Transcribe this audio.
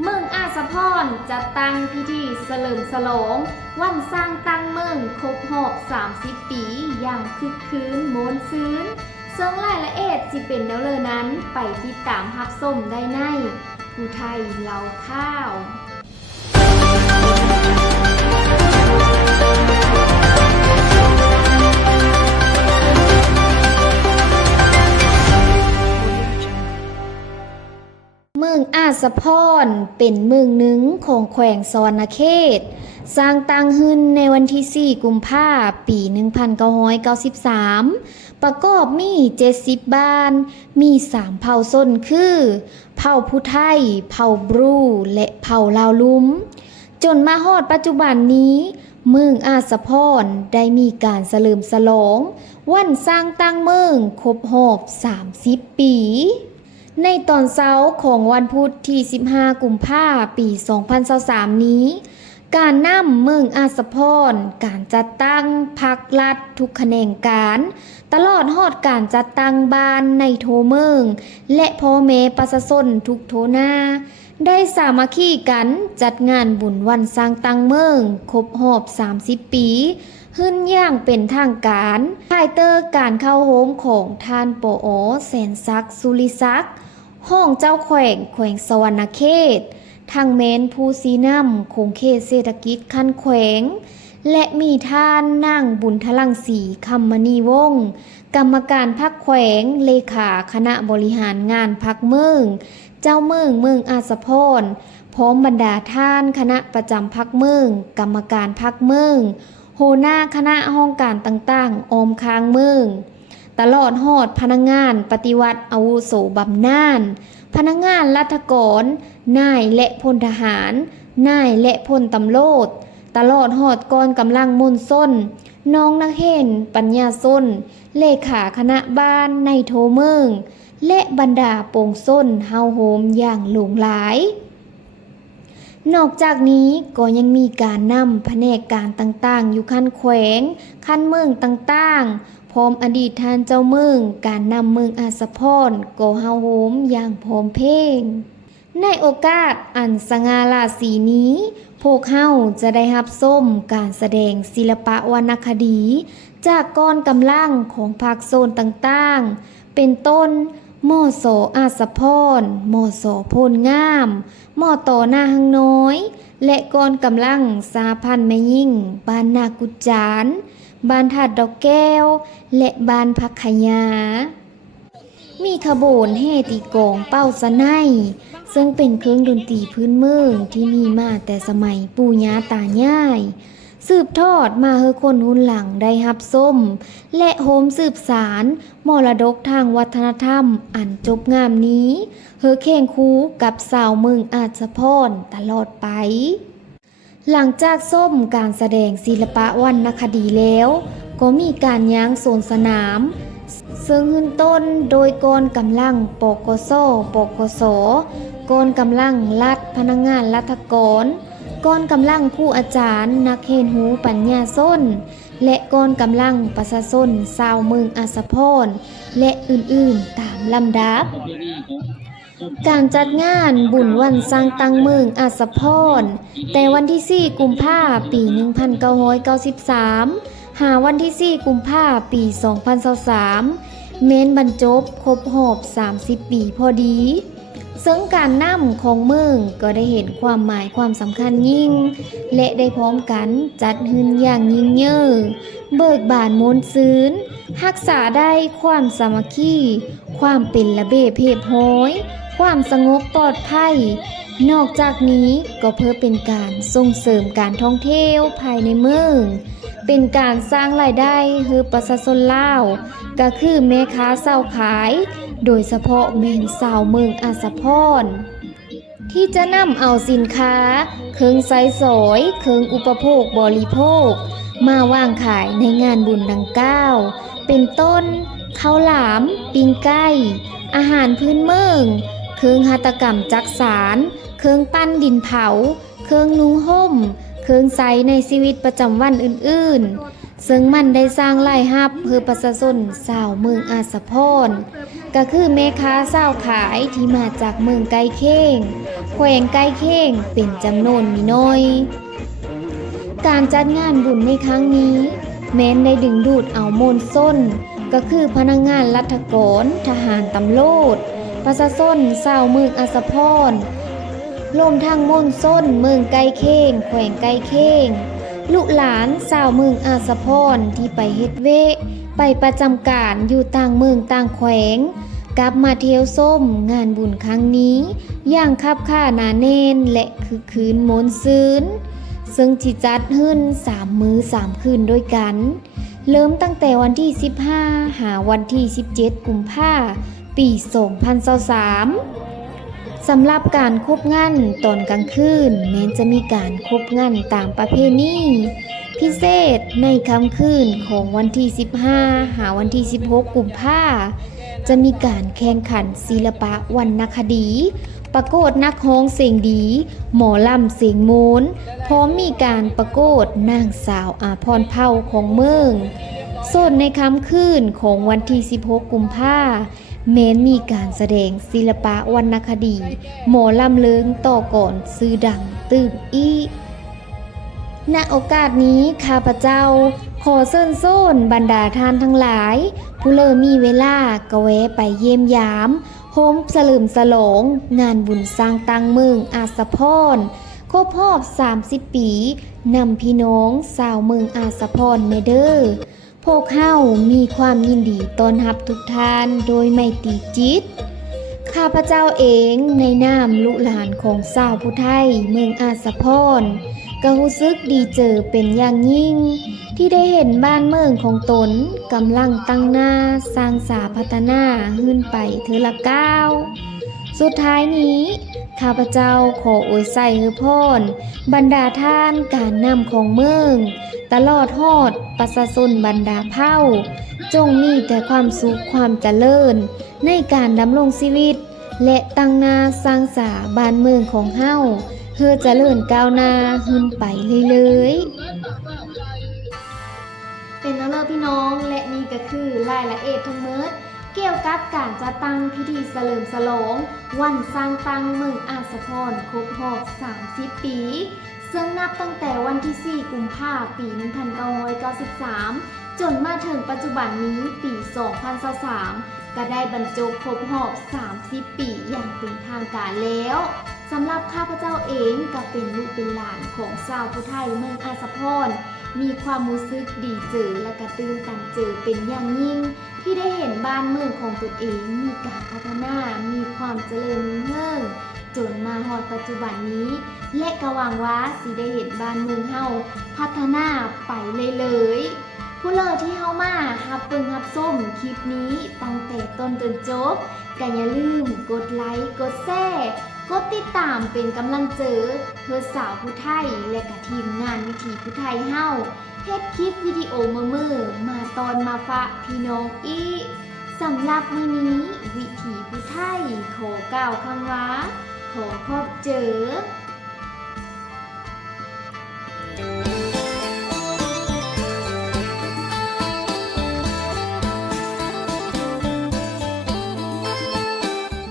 เมืองอาสะพรจะตั้งพิธีเฉลิมฉลองวันสร้างตั้งเมืองครบรอบ30 ปีอย่างคึกคืนโมนซื้นซึ่งรายละเอียดสิเป็นแนวเลยนั้นไปติดตามรับชมได้ในผู้ไทยเล่าข้าวเมืองอาสะพรเป็นเมืองหนึ่งของแขวงสวรรณเขตสร้างตั้งขึ้นในวันที่4 กุมภาพันธ์ปี 1993 ประกอบมี70 บ้านมี3เผ่าชนคือเผ่าผู้ไทยเผ่าบรูและเผ่าลาวลุ้มจนมาฮอดปัจจุบันนี้เมืองอาสะพรได้มีการเฉลิมฉลองวันสร้างตั้งเมืองครบรอบ30 ปีในตอนเช้าของวันพุธที่15 กุมภาพันธ์ปี 2023 นี้การนำเมืองอาสะพรการจัดตั้งพรรครัฐทุกแขนงการตลอดฮอดการจัดตั้งบ้านในโทเมืองและพ่อแม่ประชาชนทุกโทนาได้สามัคคีกันจัดงานบุญวันสร้างตั้งเมืองครบรอบ30 ปีขึ้นอย่างเป็นทางการภายใต้การเข้าโฮมของท่านปอ.แสนศักดิ์สุริศักดิ์ห้องเจ้าแขวงสวรรณเขตทางเมนภูสีน้ำคงเขตเศรษฐกิจขั้นแขวงและมีท่านนางบุญทลังสีคำมณีวงศ์กรรมการพรรคแขวงเลขาคณะบริหารงานพรรคเมืองเจ้าเมืองอาสะพรพร้อมบรรดาท่านคณะประจำพรรคเมืองกรรมการพรรคเมืองโหหน้าคณะห้องการต่างๆออมค้างเมืองตลอดฮอดพนักงานปฏิวัติอาวุโสบำนาญพนักงานรัฐกรนายและพลทหารนายและพลตำรวจตลอดฮอดกองกำลังมนส้นน้องนักเห็นปัญญาส้นเลขาคณะบ้านในโทเมืองและบรรดาโป่งส้นเฮาโฮมอย่างหลงหลายนอกจากนี้ก็ยังมีการนำแผนกการต่างๆอยู่ขั้นแขวงขั้นเมืองต่างๆพร้อมอดีตท่านเจ้าเมืองการนำเมืองอาสะพรก็เฮาโฮมอย่างพร้อมเพรียงในโอกาสอันสง่าราศีนี้พวกเฮาจะได้รับชมการแสดงศิลปะวรรณคดีจากกองกำลังของภาคโซนต่างๆเป็นต้นมอสออาสะพรมอสอโพนงามมอต่อหน้าหังน้อยและกองกำลังสาพันธ์แม่ยิ่งบ้านนากุจานบ้านถาดดอกแก้วและบ้านพักขยามีขบวนแห่ตีกลองเป้าสะไนซึ่งเป็นเครื่องดนตรีพื้นเมืองที่มีมาแต่สมัยปู่ย่าตายายสืบทอดมาให้คนรุ่นหลังได้รับชมและโฮมสืบสารมรดกทางวัฒนธรรมอันจบงามนี้เฮอเข่งคูกับสาวเมืองอาสะพรตลอดไปหลังจากส้มการแสดงศิลปะวรรณคดีแล้วก็มีการย้างโซนสนามซึ่งขึ้นต้นโดยกองกำลังปกสปกสกองกำลังรัฐพนักงานรัฐกรกองกำลังครูอาจารย์นักเรียนหูปัญญาส้นและกองกำลังประชาชนชาวเมืองอาสะพรและอื่นๆตามลำดับการจัดงานบุญวันสร้างตั้งเมืองอาสะพรแต่วันที่4 กุมภาพันธ์ปี 1993หาวันที่4 กุมภาพันธ์ปี 2023เม้นบรรจบครบรอบ30 ปีพอดีซึ่งการนำของเมืองก็ได้เห็นความหมายความสำคัญยิ่งและได้พร้อมกันจัดขึ้นอย่างยิ่งเย่อเบิกบานมนต์ซื่นรักษาได้ความสามัคคีความเป็นระเบียบเรียบร้อยความสงบปลอดภัยนอกจากนี้ก็เพื่อเป็นการส่งเสริมการท่องเที่ยวภายในเมืองเป็นการสร้างรายได้ให้ประชาชนลาวก็คือแม่ค้าเช่าขายโดยเฉพาะแม่นสาวเมืองอาสะพรที่จะนำเอาสินค้าเครื่องใช้สอยเครื่องอุปโภคบริโภคมาวางขายในงานบุญดังกล่าวเป็นต้นข้าวหลามปิ้งไก่อาหารพื้นเมืองเครื่องหัตถกรรมจักสานเครื่องปั้นดินเผาเครื่องนุ่งห่มเครื่องใช้ในชีวิตประจำวันอื่นๆซึ่งมันได้สร้างรายรับเพื่อประชาชนชาวเมืองอาสะพร ก็คือแม่ค้าเศร้าขายที่มาจากเมืองไกลเข่งแขวงไกลเข่งเป็นจำนวนมีน้อยการจัดงานบุญในครั้งนี้แม้นได้ดึงดูดเอามวลชนก็คือพนักงานรัฐกรทหารตำรวจประชาชนชาวเมืองอัสสพรรวมทั้งมวลชนเมืองไกลเข่งแขวงไกลเข่งลูกหลานชาวเมืองอัสสพรที่ไปเฮ็ดเวะไปประจำการอยู่ต่างเมืองต่างแขวงกลับมาเที่ยวส้มงานบุญครั้งนี้อย่างคับค่าหนาแน่นและคือคืนมนต์ซื่นซึ่งจิจัดขึ้น3 มื้อ 3 คืนด้วยกันเริ่มตั้งแต่วันที่15หาวันที่17กุมภาพันธ์ปี2023สำหรับการคบงานตอนกลางคืนแม้จะมีการคบงานตามประเพณีพิเศษในค่ำคืนของวันที่15หาวันที่16กุมภาพันธ์จะมีการแข่งขันศิลปะวรรณคดีประกวดนักร้องเสียงดีหมอลำเสียงโมนพร้อมมีการประกวดนางสาวอาภรณ์เผ่าของเมืองส่วนในค่ำคืนของวันที่16กุมภาพันธ์แม้นมีการแสดงศิลปะวรรณคดีหมอลำเลิงต่อก่อนซื้อดังตื่มอีกณโอกาสนี้ข้าพเจ้าขอเชิญชวนบรรดาท่านทั้งหลายผู้เลิมีเวลากะแวะไปเยี่ยมยามโฮมเฉลิมฉลองงานบุญสร้างตังเมืองอัสสพรครบรอบ30 ปีนำพี่น้องชาวเมืองอัสสพรเมเดอร์พวกเฮามีความยินดีต้อนรับทุกท่านโดยไมตรีจิตข้าพเจ้าเองในนามลูกหลานของชาวผู้ไทยเมืองอัสสพรก็รู้สึกดีเจอเป็นอย่างยิ่งที่ได้เห็นบ้านเมืองของตนกำลังตั้งหน้าสร้างสาพัฒนาขึ้นไปเทอละก้าวสุดท้ายนี้ข้าพเจ้าขออวยใส่เฮอพรบรรดาท่านการนำของเมืองตลอดฮอดประชาชนบรรดาเผ่าจงมีแต่ความสุขความเจริญในการดำรงชีวิตและตั้งหน้าสร้างสาบ้านเมืองของเฮาเพื่อเจริญก้าวหน้าขึ้นไปเรื่อยๆเป็นน้องเลิศพี่น้องและนี่ก็คือรายละเอียดทั้งหมดเกี่ยวกับการจัดตั้งพิธีเฉลิมฉลองวันสร้างตังเมืองอัสสพรครบรอบ30 ปีซึ่งนับตั้งแต่วันที่4กุมภาพันธ์ปี1993จนมาถึงปัจจุบันนี้ปี2023ก็ได้บรรจบครบรอบ30 ปีอย่างเป็นทางการแล้วสำหรับข้าพเจ้าเองก็เป็นลูกเป็นหลานของชาวผู้ไทยเมืองอัสสพรมีความรู้สึกดีเจอและกระตื้นตันเจอเป็นอย่างยิ่งที่ได้เห็นบ้านเมืองของตนเองมีการพัฒนามีความเจริญรุ่งเรืองจนมาฮอดปัจจุบันนี้และก็หวังว่าสิได้เห็นบ้านเมืองเฮาพัฒนาไปเลยผู้เลิศที่เฮามารับเบิ่งรับส้มคลิปนี้ตั้งแต่ต้นจนจบก็อย่าลืมกดไลค์กดแชร์กดติดตามเป็นกำลังเจอเพื่อสาวผู้ไทยและกับทีมงานวิถีผู้ไทยเฮาเฮ็ดคลิปวิดีโอมาตอนมาฝากพี่น้องอีกสำหรับมื้อนี้วิถีผู้ไทยขอกล่าวคำว่าขอพบเจอ